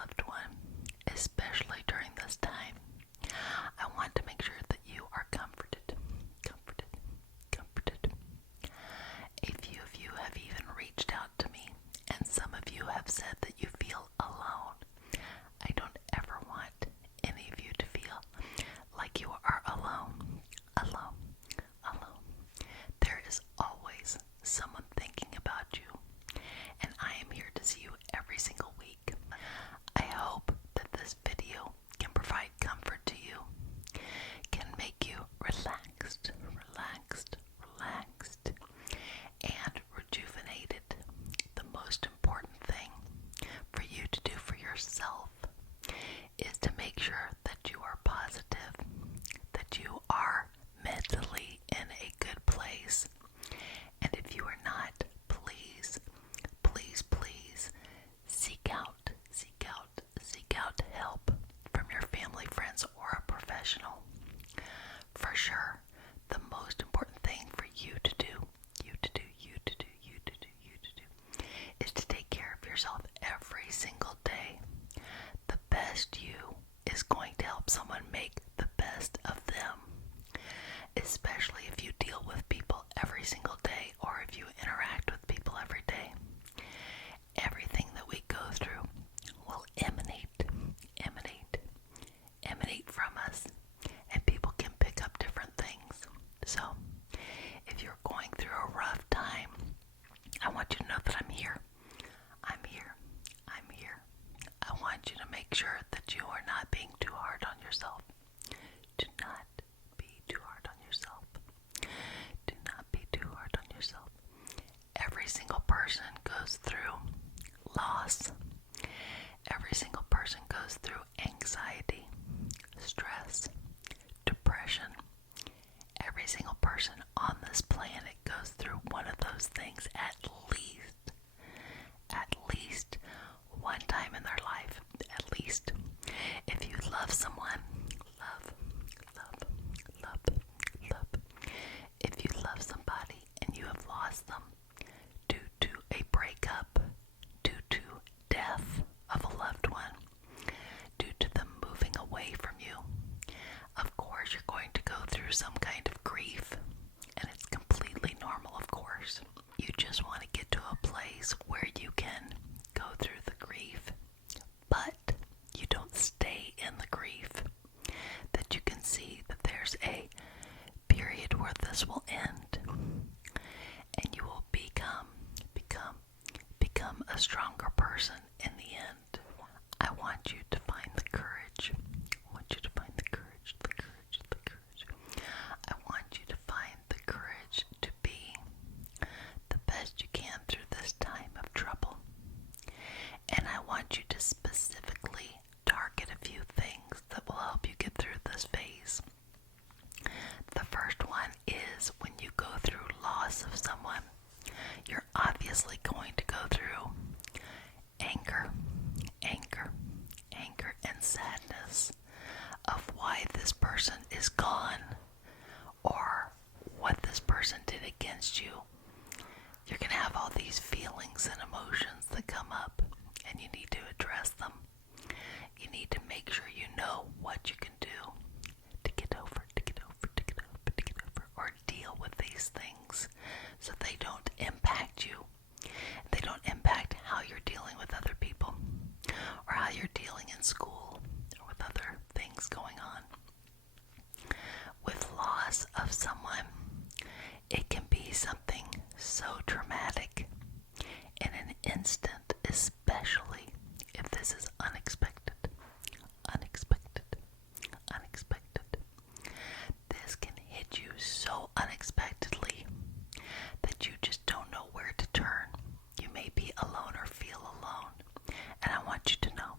loved one, especially during this time, I want to make sure that you are comforted, comforted, comforted. A few of you have even reached out to me, and some of you have said that you feel alone. I don't ever want any of you to feel like you are alone, alone, alone. There is always someone thinking about you, and I am here to see you every single week. I hope that this video can provide comfort to you, can make you relaxed, relaxed, relaxed, and rejuvenated. The most important thing for you to do for yourself is to make sure that you are positive, that you are mentally in a good place. And if you are not, please, please, please seek out help from your family, friends, or a professional. For sure, the most important thing for you to do is to take care of yourself every single day. The best you is going to help someone make the best of them, especially if you deal with people every single day or if you interact with people every day. Everything that we go through will emanate from us, and people can pick up different things. So, if you're going through a rough time, I want you to know that I'm here. I'm here. I'm here. I want you to make sure that you are not being too hard on yourself. Do not be too hard on yourself. Do not be too hard on yourself. Every single person goes through loss. Every single person goes through anxiety, stress, depression. Every single person on this planet goes through one of those things at least one time in their life, at least. If you love someone, love. If you love somebody and you have lost them due to a breakup, due to death of a loved one, due to them moving away from you, of course you're going to go through some kind of grief, and it's completely normal, of course. You just want to get to a place where you can go through the grief, but you don't stay in the grief, that you can see that there's a period where this will end, and you will become a stronger person in the end. I want you to find the courage. I want you to find the courage, the courage, the courage. I want you to find the courage to be the best you can through this time of trouble. And I want you to specifically target a few things that will help you get through this phase. The first one is when you go through loss of someone, you're obviously going to go through anger, and sadness of why this person is gone or what this person did against you. You're going to have all these feelings and emotions that come up, and you need to address them. You need to make sure you know what you can do to get over, or deal with these things so they don't impact you. They don't impact how you're dealing with other people or how you're dealing in school or with other things going on. With loss of someone, it can be something so traumatic in an instant, especially if this is unexpected. This can hit you so unexpectedly that you just don't know where to turn. You may be alone or feel alone. And I want you to know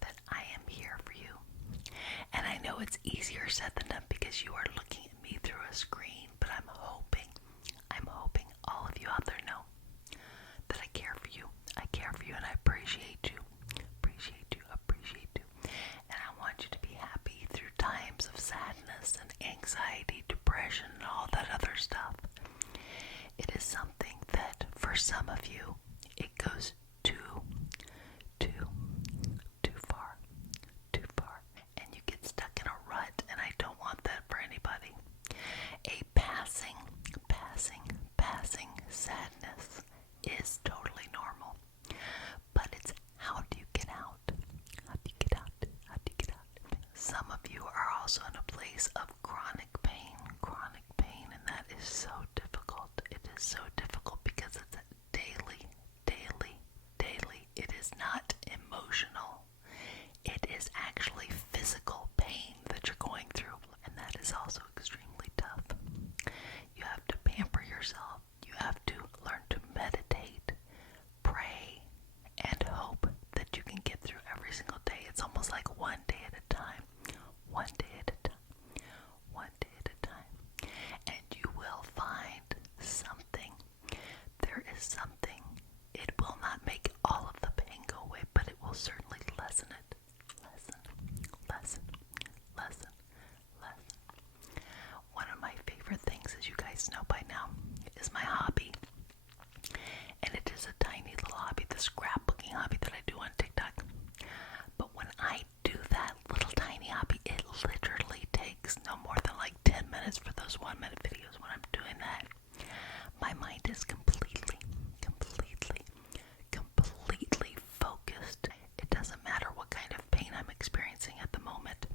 that I am here for you. And I know it's easier said than done because you are looking at me through a screen, but I'm hoping all of you out there know that I care for you. I care for you and I appreciate you. And I want you to be happy through times of sadness and anxiety, depression, and all that other stuff. It is something that for some of you, it goes days of chronic pain, and that is so difficult. It is so difficult because it's daily, daily, daily. It is not emotional. It is actually physical pain that you're going through, and that is also extremely tough. You have to pamper yourself. You have to learn to meditate, pray, and hope that you can get through every single day. It's almost like one day at a time, one day at a time, one day at a time. And you will find something. There is something. It will not make all of the pain go away, but it will certainly lessen it. Lessen, lessen, lessen, lessen. One of my favorite things, as you guys know by now, is my hobby. And it is a tiny little hobby, the scrapbooking hobby that I do on TikTok. But when I do that little tiny hobby, it literally takes no more than like 10 minutes for those 1-minute videos. When I'm doing that, my mind is completely focused. It doesn't matter what kind of pain I'm experiencing at the moment.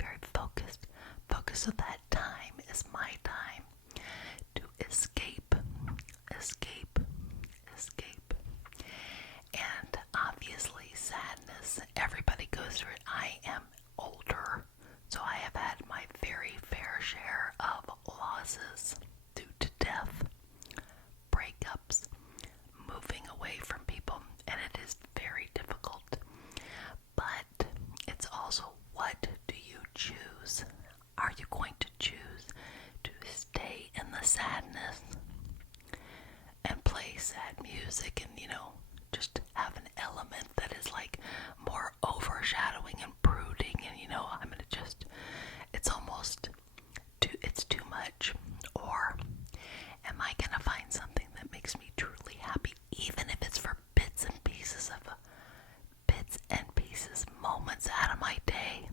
Very focused. Focus of that time is my time to escape. And obviously sadness, everybody goes through it. I am older, so I have had my very fair share of losses due to death, breakups, moving away from people, and it is very difficult. But it's also, what do you choose? Are you going to choose to stay in the sadness and play sad music and, just have an element that is like more overshadowing and brooding and, I'm gonna just, it's almost it's too much? Or am I gonna find something that makes me truly happy, even if it's for bits and pieces, moments out of my day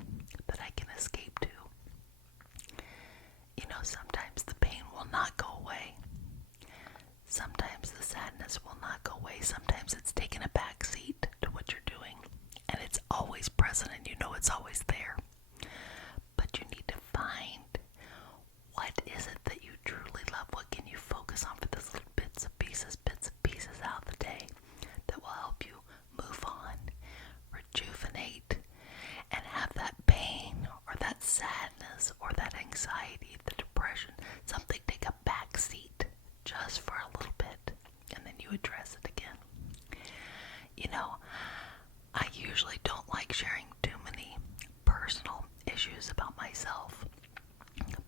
that I can escape to? Sometimes the pain will not go away. Sometimes the sadness will not go away. Sometimes it's taken a back seat to what you're doing, and it's always present, and it's always there. But you need to find, what is it that you truly love? What can you focus on for those little bits and pieces out of the day that will help you move on, rejuvenate, and have that pain or that sadness or that anxiety, the depression, something take a back seat just for a little bit, and then you address it again. I usually don't like sharing too many personal issues about myself,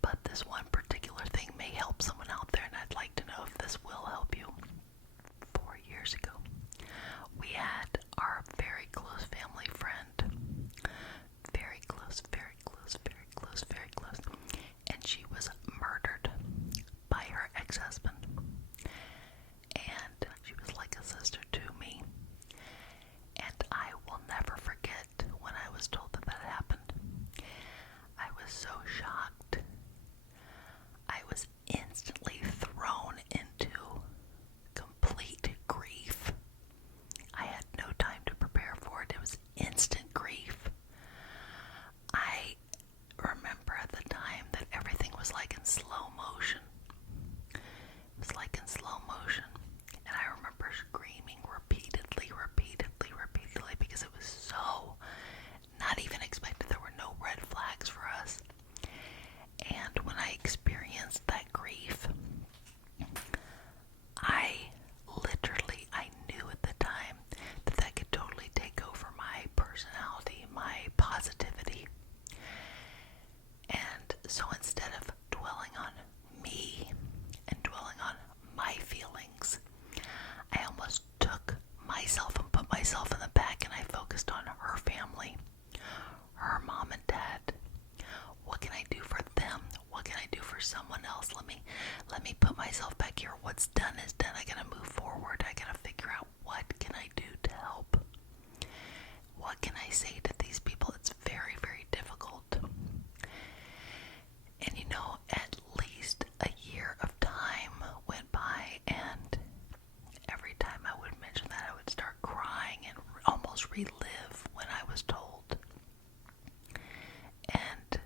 but this one particular thing may help someone out there, and I'd like to know if this will help you. 4 years ago, we had our very close family friend, very close, and she was murdered by her ex-husband, and she was like a sister to me, and I will never forget when I was told that happened. I was so shocked. I was instantly thrown into complete grief. I had no time to prepare for it. It was instant grief. I remember at the time that everything was like in slow motion. It was like in slow motion. And I remember screaming repeatedly because it was so not even expected. There were no red flags for us. And when I experienced that grief, I knew at the time that could totally take over my personality, my positivity. And so instead of dwelling on me and dwelling on my feelings, I almost took myself and put myself in the back, and I focused on her family, her mom and dad. What can I do for them? What can I do for someone else? Let me put myself back here. What's done is done. I gotta move forward. I gotta figure out, what can I do to help? What can I say to these people? It's very, very difficult. And at least a year of time went by, and every time I would mention that, I would start crying and almost relive when I was told. And,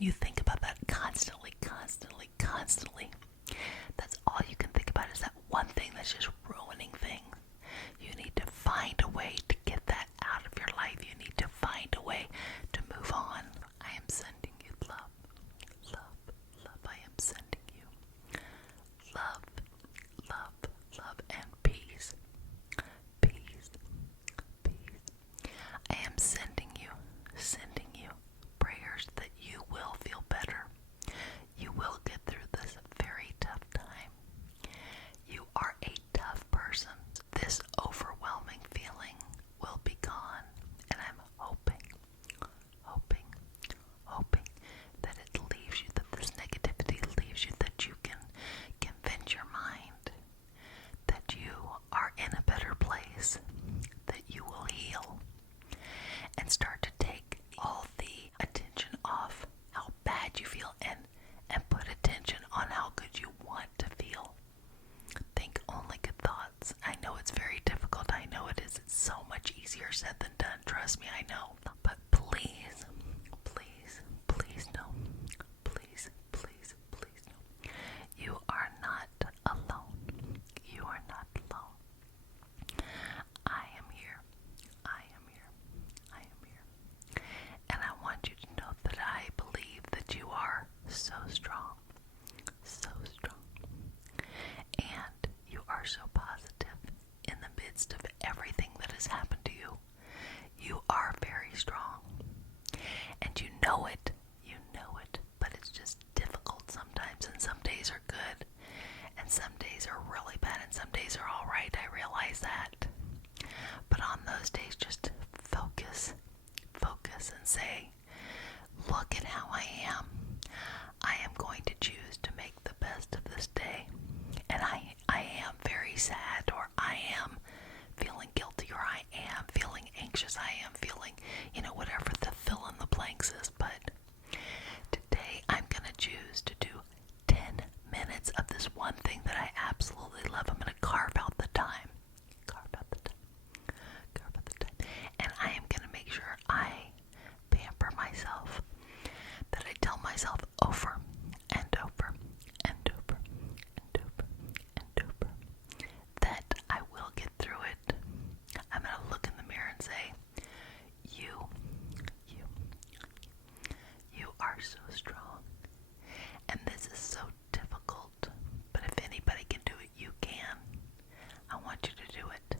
you think about that constantly, constantly, constantly, that's all you can think about is that one thing that's just ruining things. You need to find a way to get that out of your life. You need to find a way to move on. I am sending you love, love, love. I am sending you love, love, love, and peace, peace, peace. I am sending you prayers that you will feel better. You will get through this very tough time. You are a tough person. This overwhelming feeling will be gone, and I'm hoping that it leaves you, that this negativity leaves you, that you can convince your mind that you are in a better place, that you will heal, and start to take all the attention off how bad you feel and put attention on how good you want to feel. Think only good thoughts. I know it's very difficult. I know it is. It's so much easier said than done. Trust me, I know. But please, please, please no. Please, please, please no. You are not alone. You are not alone. I am here. I am here. I am here. And I want you to know that I believe that you are so strong. So strong. And you are so positive in the midst of everything that has happened to you. You are very strong. And you know it. You know it. But it's just difficult sometimes. And some days are good. And some days are really bad. And some days are all right. I realize that. But on those days, just focus and say, look at how I am. I am going to choose to make the best of this day. And I am very sad, or I am feeling guilty, or I am feeling anxious, I am feeling, whatever the fill in the blanks is. But today I'm going to choose to do 10 minutes of this one thing that I absolutely love. I'm going to carve out the time. And I am going to make sure I pamper myself, that I tell myself over and over and over and over and over that I will get through it. I'm going to look in the mirror and say, you are so strong. And this is so difficult, but if anybody can do it, you can. I want you to do it.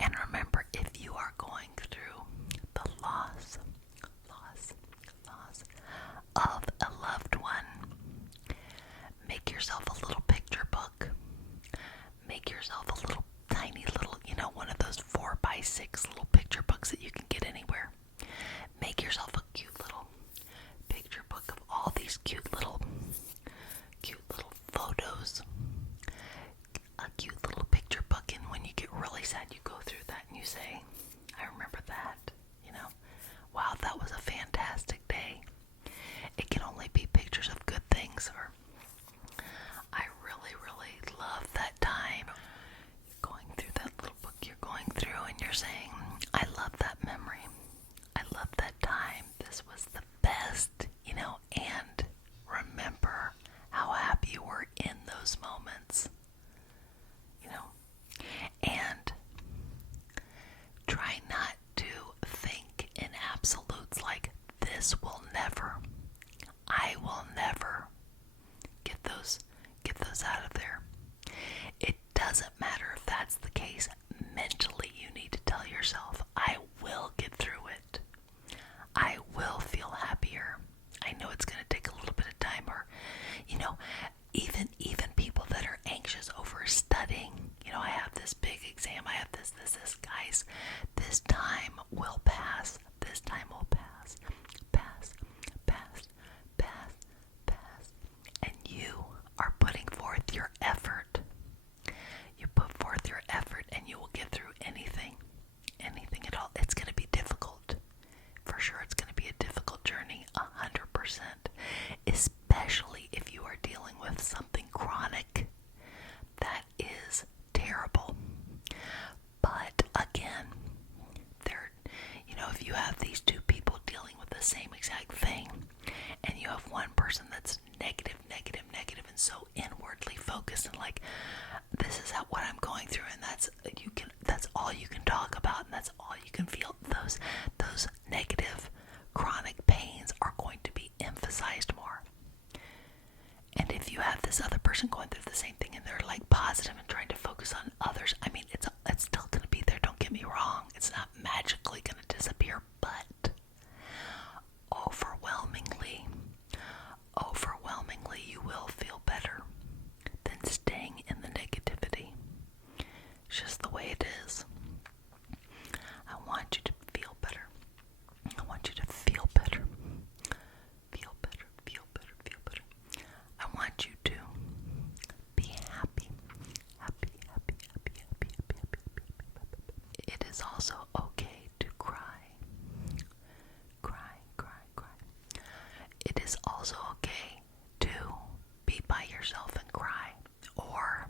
And remember, if you are going through the loss of a loved one, make yourself a little picture book. Make yourself a little tiny little, one of those 4x6 little picture books that you can get anywhere. Make yourself a cute little picture book of all these cute little photos. A cute little picture book, and when you get really sad, you go through that and you say, I remember that, wow, that was a fantastic day. It can only be pictures of good things, or I really, really love that time. You're going through that little book you're going through, and you're saying, I love that memory. I love that time. This was the best, and remember how happy you were in those moments. And try not to think in absolutes like this will never, I will never get those out of there. It doesn't matter if that's the case. Mentally, you need to tell yourself, I will get through it. I will feel happier. I know it's going to take a little bit of time, or, even people that are anxious over studying. I have this big exam. I have this. Guys, this time will pass. This time will pass. Pass. And you are putting forth your effort. You put forth your effort, and you will get through anything at all. It's going to be difficult. For sure, it's going to be a difficult journey, 100%. Especially if you are dealing with something chronic. That is terrible. But again, if you have these two people dealing with the same exact thing, you have one person that's negative, negative, negative, and so inwardly focused and like, this is what I'm going through, and that's all you can talk about, and that's all you can feel. Those negative chronic pains are going to be emphasized more. And if you have this other person going through the same thing and they're like positive and trying to focus on others, I mean, it's still going to be there, don't get me wrong. It's not magically going to disappear, but overwhelmingly you will feel better than staying in the negativity. It's just the way it is. I want you to feel better. I want you to feel better. Feel better, feel better, feel better. I want you to be happy. Happy, happy, happy, happy, happy, happy, happy. It is also okay to cry. Cry, cry, cry. It is also okay to be by yourself and cry, or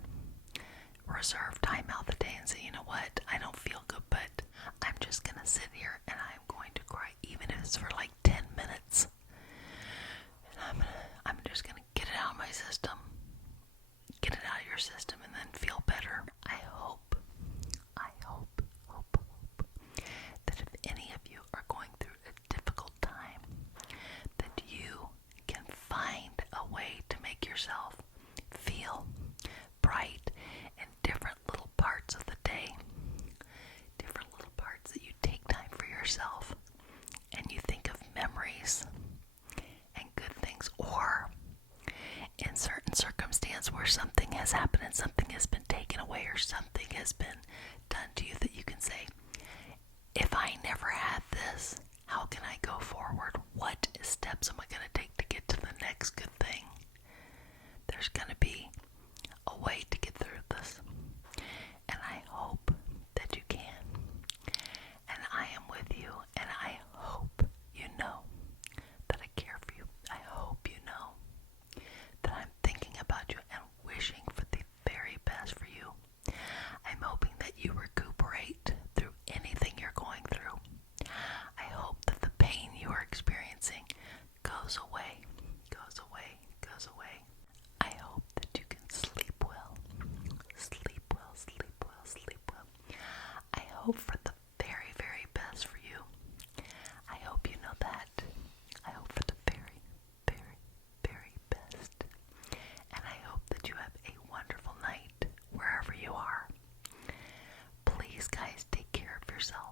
reserve time out the day and say, you know what, I don't feel good, but I'm just gonna sit here and I'm going to cry, even if it's for like 10 minutes. And I'm just gonna get it out of my system, get it out of your system, and then feel better. I hope that if any of you are going through a difficult time, that you can find a way to make yourself feel bright in different little parts of the day, different little parts that you take time for yourself, and you think of memories and good things, or in certain circumstance where something has happened and something has been taken away or something has been done to you, that you can say, if I never had this, how can I go forward? What steps am I going to take to get to the next good thing? There's going to be a way to get through this, and I hope that you can. And I am with you, and I hope you know that I care for you. I hope you know that I'm thinking about you and wishing for the very best for you. I'm hoping that you recuperate through anything you're going through. I hope that the pain you are experiencing goes away, goes away, goes away. I hope that you can sleep well, sleep well, sleep well, sleep well. I hope for the very, very best for you. I hope you know that. I hope for the very, very, very best. And I hope that you have a wonderful night wherever you are. Please, guys, take care of yourself.